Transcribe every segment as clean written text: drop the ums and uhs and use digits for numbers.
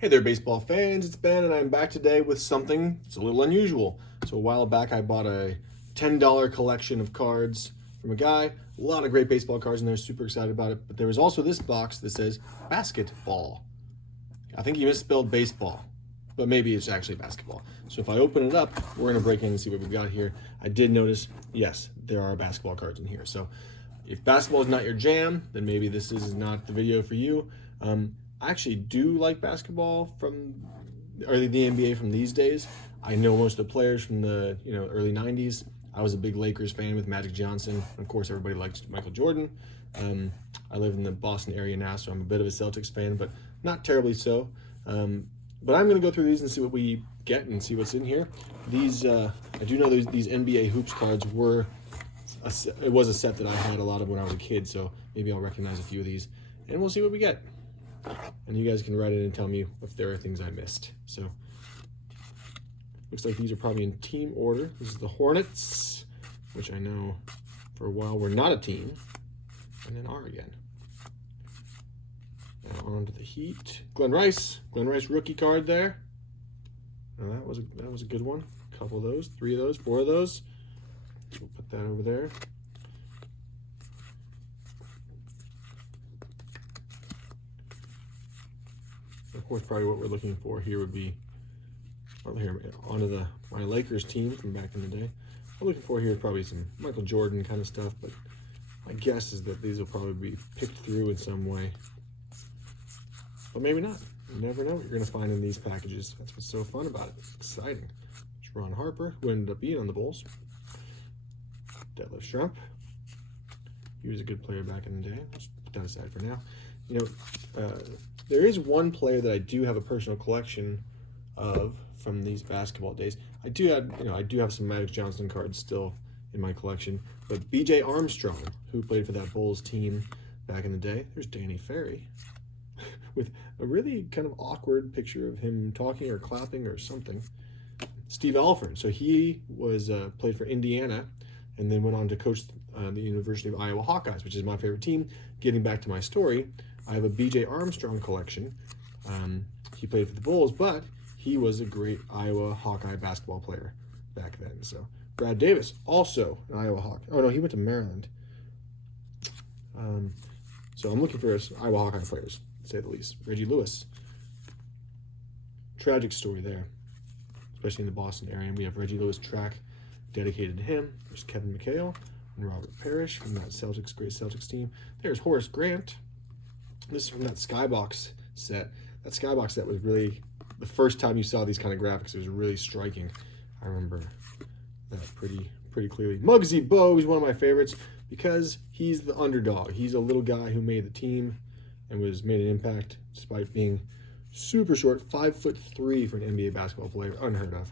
Hey there, baseball fans. It's Ben, and I'm back today with something that's a little unusual. So a while back, I bought a $10 collection of cards from a guy. A lot of great baseball cards in there. Super excited about it. But there was also this box that says basketball. I think he misspelled baseball, but maybe it's actually basketball. So if I open it up, we're going to break in and see what we've got here. I did notice, yes, there are basketball cards in here. So if basketball is not your jam, then maybe this is not the video for you. I actually do like basketball the NBA from these days. I know most of the players from the early 90s. I was a big Lakers fan with Magic Johnson. Of course, everybody likes Michael Jordan. I live in the Boston area now, so I'm a bit of a Celtics fan, but not terribly so. But I'm going to go through these and see what we get and see what's in here. These I do know these NBA hoops cards were it was a set that I had a lot of when I was a kid, so maybe I'll recognize a few of these, and we'll see what we get. And you guys can write in and tell me if there are things I missed. So, looks like these are probably in team order. This is the Hornets, which I know for a while were not a team, and then are again. Now on to the Heat. Glenn Rice rookie card there. Now that was a good one. A couple of those, 3 of those, 4 of those. We'll put that over there. Of course, probably what we're looking for here would be onto my Lakers team from back in the day. What we're looking for here is probably some Michael Jordan kind of stuff, but my guess is that these will probably be picked through in some way. But maybe not. You never know what you're going to find in these packages. That's what's so fun about it. It's exciting. There's Ron Harper, who ended up being on the Bulls. Detlef Schrempf. He was a good player back in the day. Let's put that aside for now. There is one player that I do have a personal collection of from these basketball days. I do have some Magic Johnson cards still in my collection, but B.J. Armstrong, who played for that Bulls team back in the day. There's Danny Ferry with a really kind of awkward picture of him talking or clapping or something. Steve Alford, so he was played for Indiana and then went on to coach the University of Iowa Hawkeyes, which is my favorite team. Getting back to my story, I have a B.J. Armstrong collection. He played for the Bulls, but he was a great Iowa Hawkeye basketball player back then. So Brad Davis, also an Iowa Hawk. Oh no, he went to Maryland. So I'm looking for Iowa Hawkeye players, to say the least. Reggie Lewis. Tragic story there, especially in the Boston area. We have Reggie Lewis track dedicated to him. There's Kevin McHale and Robert Parrish from that great Celtics team. There's Horace Grant. This is from that Skybox set. That Skybox set was really, the first time you saw these kind of graphics, it was really striking. I remember that pretty clearly. Muggsy Bogues is one of my favorites because he's the underdog. He's a little guy who made the team and made an impact despite being super short, 5'3" for an NBA basketball player, unheard of.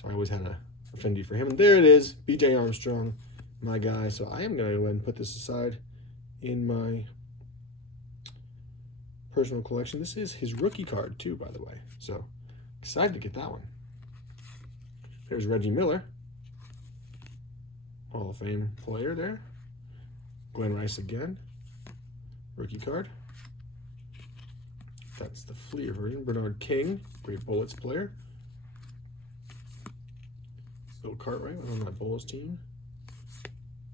So I always had a affinity for him. And there it is, B.J. Armstrong, my guy. So I am going to go ahead and put this aside in my personal collection. This is his rookie card too, by the way. So excited to get that one. There's Reggie Miller, Hall of Fame player there. Glenn Rice again, rookie card. That's the Fleer version. Bernard King, great Bullets player. Bill Cartwright went on that Bulls team.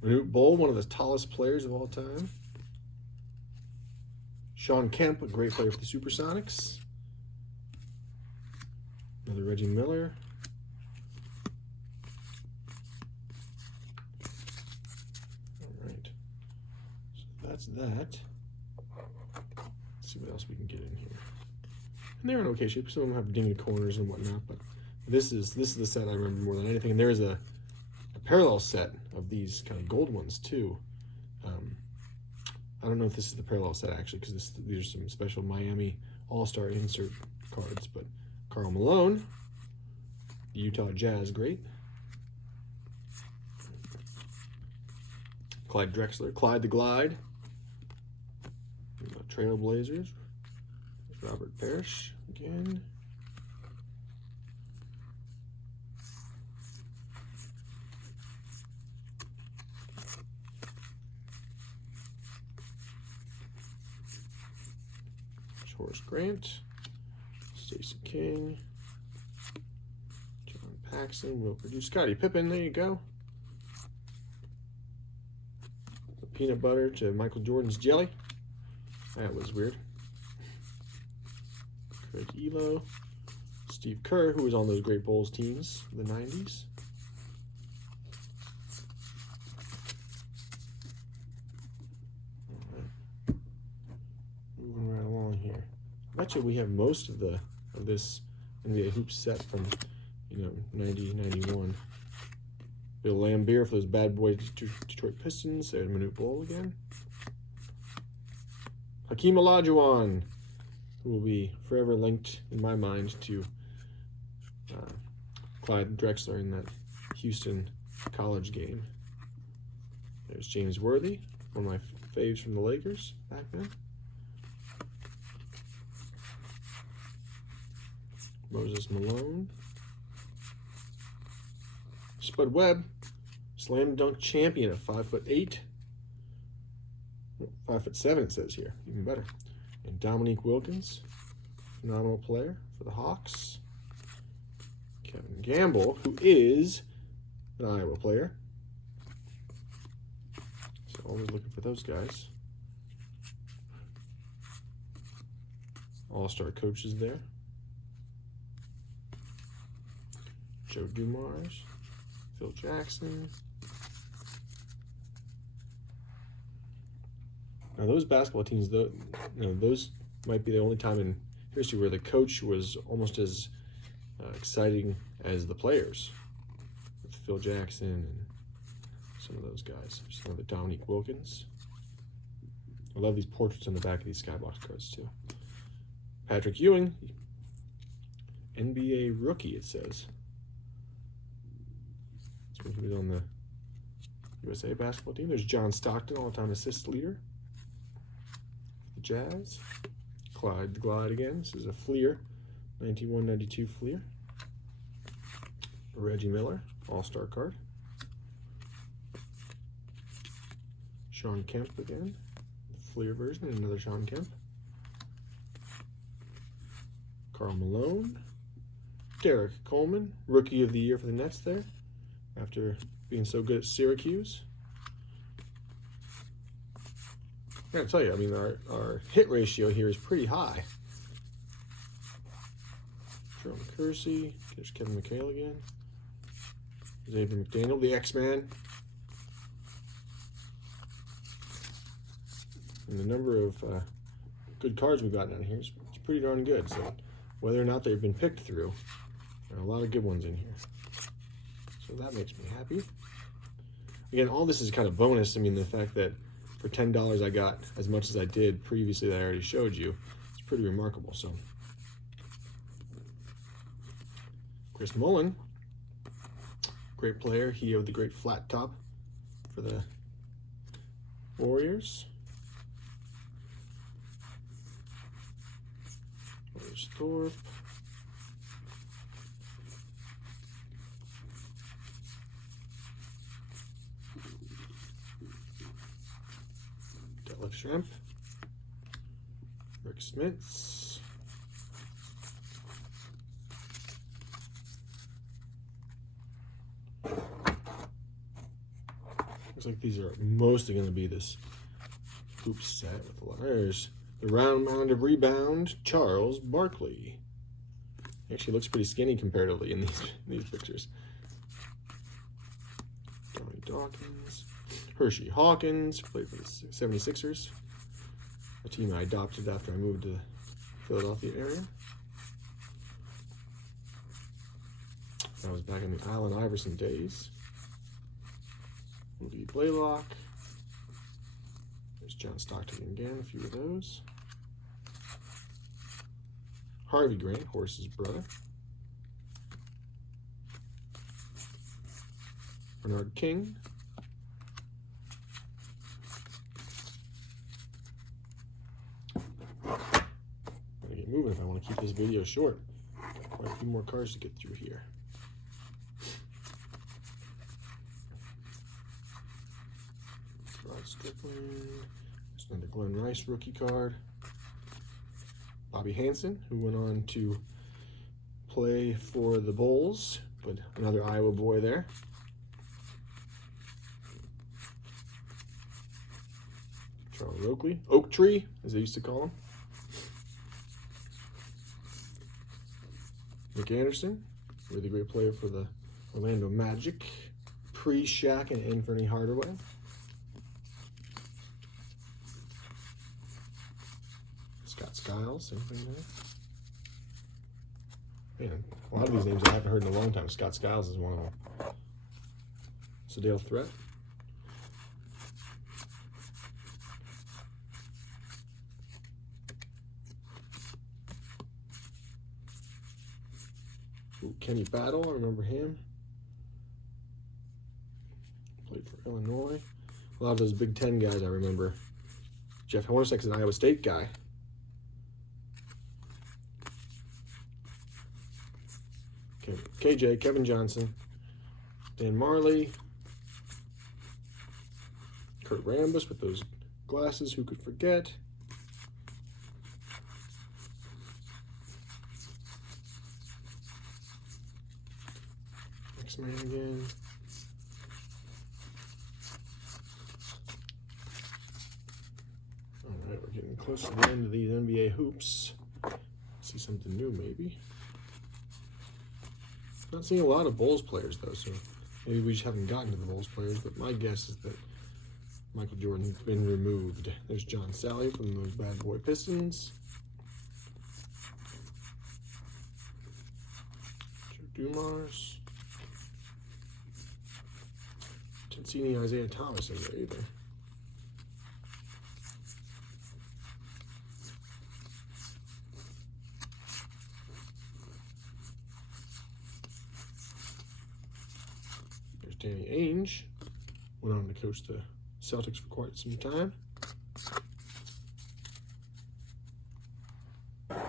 Manute Bol, one of the tallest players of all time. Sean Kemp, a great player for the Supersonics. Another Reggie Miller. All right. So that's that. Let's see what else we can get in here. And they're in okay shape. Some of them have dinged corners and whatnot, but this is the set I remember more than anything. And there is a parallel set of these kind of gold ones too. I don't know if this is the parallel set actually, because these are some special Miami All-Star insert cards. But Karl Malone, the Utah Jazz, great. Clyde Drexler, Clyde the Glide. Trailblazers. Robert Parrish again. Horace Grant, Stacey King. John Paxson will produce Scottie Pippen. There you go. The peanut butter to Michael Jordan's jelly. That was weird. Craig Elo. Steve Kerr, who was on those great Bulls teams in the 90s. Right. Moving right along here. I bet you we have most of this NBA Hoops set from 90, 91. Bill Laimbeer for those bad boy Detroit Pistons. There's Manute Bol again. Hakeem Olajuwon, who will be forever linked in my mind to Clyde Drexler in that Houston college game. There's James Worthy, one of my faves from the Lakers back then. Moses Malone. Spud Webb, slam dunk champion at 5'8". 5'7" it says here, even better. And Dominique Wilkins, phenomenal player for the Hawks. Kevin Gamble, who is an Iowa player. So always looking for those guys. All-star coaches there. Joe Dumars, Phil Jackson. Now those basketball teams, those might be the only time in history where the coach was almost as exciting as the players, with Phil Jackson and some of those guys. Just another Dominique Wilkins. I love these portraits on the back of these skybox cards too. Patrick Ewing, NBA rookie it says. That's when he was on the USA basketball team. There's John Stockton, all-time assist leader. The Jazz. Clyde the Glide again. This is a Fleer, 91-92 Fleer. Reggie Miller, all-star card. Sean Kemp again, the Fleer version, and another Sean Kemp. Karl Malone. Derek Coleman, Rookie of the Year for the Nets there, after being so good at Syracuse. I gotta tell you, I mean, our hit ratio here is pretty high. Jerome Kersey, there's Kevin McHale again. Xavier McDaniel, the X-Man. And the number of good cards we've gotten out here is pretty darn good. So whether or not they've been picked through, there are a lot of good ones in here. So that makes me happy. Again, all this is kind of bonus. I mean, the fact that for $10 I got as much as I did previously that I already showed you, it's pretty remarkable. So Chris Mullin, great player. He had the great flat top for the Warriors. There's Thorpe. Detlef Schrempf. Rick Smits. Looks like these are mostly going to be this hoop set with a lot. There's the round mound of rebound, Charles Barkley. He actually looks pretty skinny comparatively in these pictures. Johnny Dawkins. Hershey Hawkins, played for the 76ers, a team I adopted after I moved to the Philadelphia area. That was back in the Allen Iverson days. Lee Blaylock. There's John Stockton again, a few of those. Harvey Grant, Horse's brother. Bernard King. I'm gonna get moving if I want to keep this video short. Got quite a few more cards to get through here. Rod Strickland. There's another Glenn Rice rookie card. Bobby Hansen, who went on to play for the Bulls, but another Iowa boy there. Charles Oakley, Oak Tree, as they used to call him. Nick Anderson, really great player for the Orlando Magic. Pre-Shaq and Anthony Hardaway. Scott Skiles, same thing there. Man, a lot of these names I haven't heard in a long time. Scott Skiles is one of them. Sedale Threat. Ooh, Kenny Battle, I remember him. Played for Illinois. A lot of those Big Ten guys I remember. Jeff Hornacek's an Iowa State guy. KJ, Kevin Johnson, Dan Marley, Kurt Rambis with those glasses, who could forget? X-Man again. All right, we're getting close to the end of these NBA hoops. See something new, maybe. Not seeing a lot of Bulls players, though, so maybe we just haven't gotten to the Bulls players, but my guess is that Michael Jordan's been removed. There's John Sally from those bad boy Pistons. Joe Dumars. Didn't see any Isaiah Thomas in there either. Danny Ainge went on to coach the Celtics for quite some time. And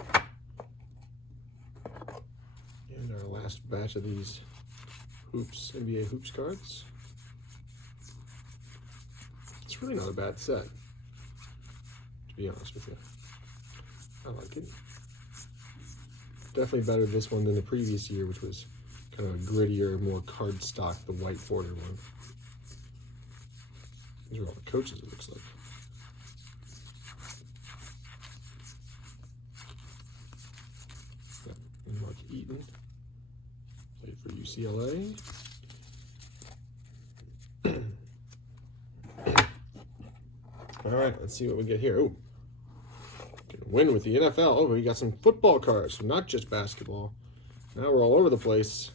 our last batch of these hoops, NBA hoops cards. It's really not a bad set, to be honest with you. I like it. Definitely better this one than the previous year, which was kind of a grittier, more cardstock, the white border one. These are all the coaches, it looks like. Mark Eaton played for UCLA. All right, let's see what we get here. Oh, can win with the NFL. Oh, we got some football cards, so not just basketball. Now we're all over the place.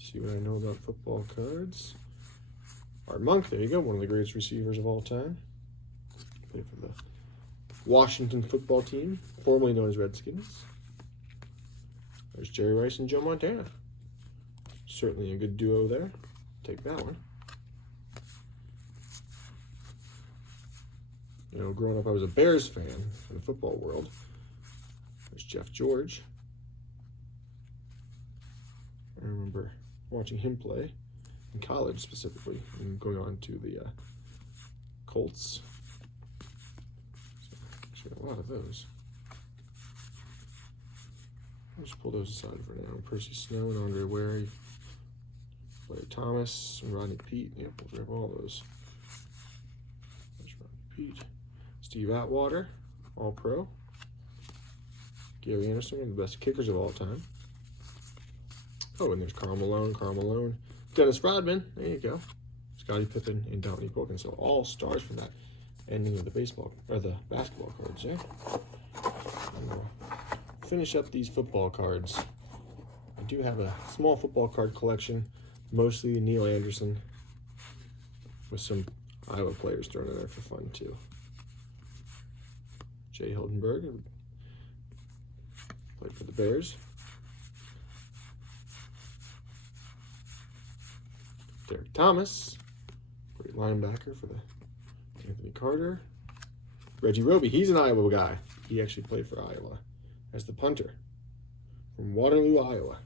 See what I know about football cards. Art Monk, there you go, one of the greatest receivers of all time. Played for the Washington football team, formerly known as Redskins. There's Jerry Rice and Joe Montana. Certainly a good duo there. Take that one. You know, growing up, I was a Bears fan in the football world. There's Jeff George. I remember watching him play in college specifically, and going on to the Colts. So, a lot of those. I'll just pull those aside for now. Percy Snow and Andre Ware, Larry Thomas and Rodney Peete. Yep, we'll grab all those. There's Rodney Peete. Steve Atwater, All-Pro. Gary Anderson, one of the best kickers of all time. Oh, and there's Karl Malone, Dennis Rodman, there you go. Scottie Pippen and Dominique Wilkins. So all stars from that ending of the baseball or the basketball cards, yeah. And we'll finish up these football cards. I do have a small football card collection, mostly Neil Anderson, with some Iowa players thrown in there for fun too. Jay Hildenberg played for the Bears. Derek Thomas, great linebacker for the Anthony Carter. Reggie Roby, he's an Iowa guy. He actually played for Iowa as the punter from Waterloo, Iowa.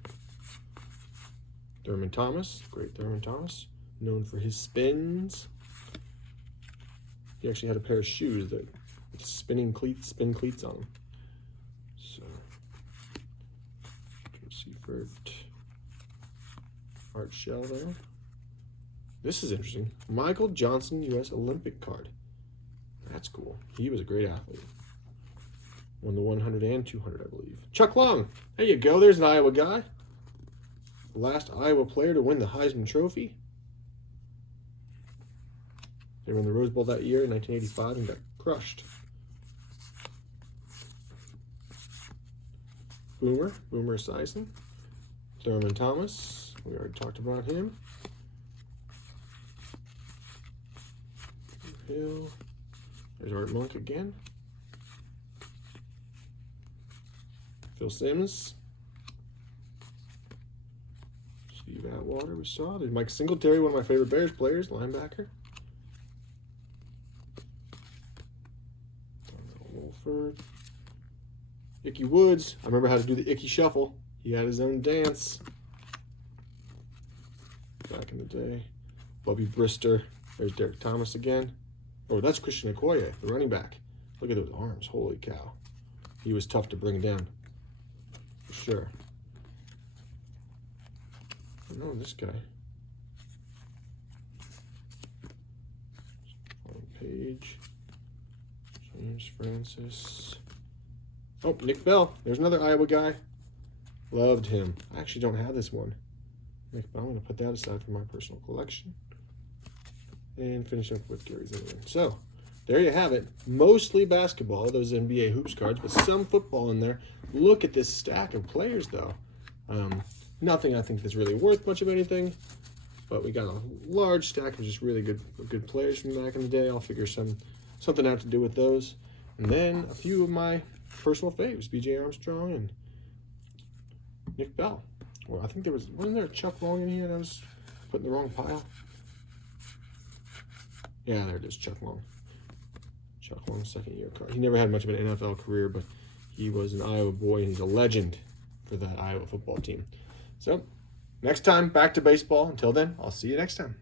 Thurman Thomas, great Thurman Thomas, known for his spins. He actually had a pair of shoes that with spin cleats on them. So Seifert. Art shell there. This is interesting. Michael Johnson, U.S. Olympic card. That's cool. He was a great athlete. Won the 100 and 200, I believe. Chuck Long. There you go. There's an Iowa guy. The last Iowa player to win the Heisman Trophy. They were in the Rose Bowl that year in 1985 and got crushed. Boomer Esiason. Thurman Thomas. We already talked about him. Hill. There's Art Monk again. Phil Simms. Steve Atwater we saw. There's Mike Singletary, one of my favorite Bears players, linebacker. Wolford. Icky Woods. I remember how to do the Icky Shuffle. He had his own dance back in the day. Bubby Brister. There's Derek Thomas again. Oh, that's Christian Okoye, the running back. Look at those arms. Holy cow. He was tough to bring down. For sure. Oh, this guy. Page. James Francis. Oh, Nick Bell. There's another Iowa guy. Loved him. I actually don't have this one. Nick Bell. I'm going to put that aside for my personal collection. And finish up with Gary Zimmerman. So, there you have it. Mostly basketball, those NBA hoops cards, but some football in there. Look at this stack of players, though. Nothing I think that's really worth much of anything, but we got a large stack of just really good players from back in the day. I'll figure something out to do with those. And then a few of my personal faves, B.J. Armstrong and Nick Bell. Well, I think wasn't there a Chuck Long in here that I was putting in the wrong pile? Yeah, there it is, Chuck Long. Chuck Long, second-year card. He never had much of an NFL career, but he was an Iowa boy, and he's a legend for that Iowa football team. So, next time, back to baseball. Until then, I'll see you next time.